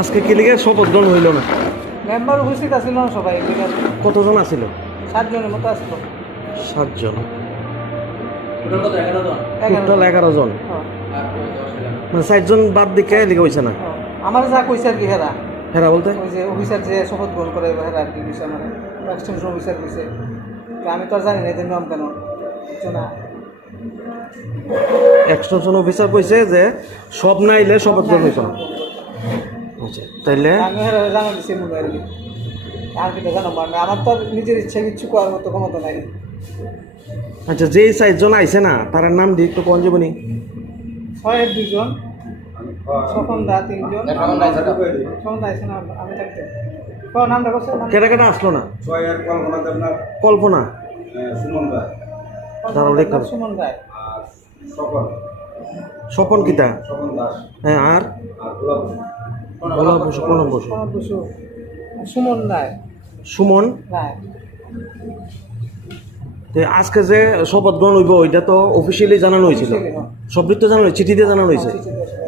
আজকে কি লিগে শপথ গ্রহণ হইল না? মেম্বার উপস্থিত আছিল না সবাই? কতজন আছিল? 7 জনের মতো আসলো। 7 জন, টোটাল 11 জন। মানে 4 জন বাদ দিকে লিখে হয়েছে না? আমার যা কইছে আর কি হেরা হেরা বলতে ওই যে অফিসার যে শপথ গ্রহণ করে হেরা আর কি কইছে, মানে এক্সটেনশন অফিসার কইছে। তো আমি তো আর জানি না এদের নাম কেন কিছু না। এক্সটেনশন অফিসার কইছে যে সব না আইলে শপথ গ্রহণ হইতো না। আচ্ছা, তাইলে আমি হেরা জানা দিছি মনে আর কি, আর কি তো জানো মানে আমার তো নিজের ইচ্ছা কিছু করার মতো ক্ষমতা নাই। আচ্ছা, যেই 4 জন আইছে না তার নাম দিয়ে একটু কোন যাবনি? 6 2 জন, স্বপন দা 3 জন, স্বপন দা আইছে না আমি থাকতে কোন নামটা করছে কেটা কেটা আসলো না? 6 এর কল্পনা দেবনাথ, কল্পনা, সুমন রায়, দাঁড়াও লেখা সুমন রায়, আর স্বপন স্বপন কিতা, স্বপন দাস, হ্যাঁ, আর আর গোলাপ বসু, প্রণব বসু, প্রণব বসু, সুমন রায়, সুমন রায়। তো আজকে যে শপথ গ্রহণ হইব ওইটা তো অফিসিয়ালি জানানো হয়েছিল, Officially, হ্যাঁ। সবই তো জানানো, চিঠি দিয়ে জানানো হয়েছে। চিঠি দিয়ে।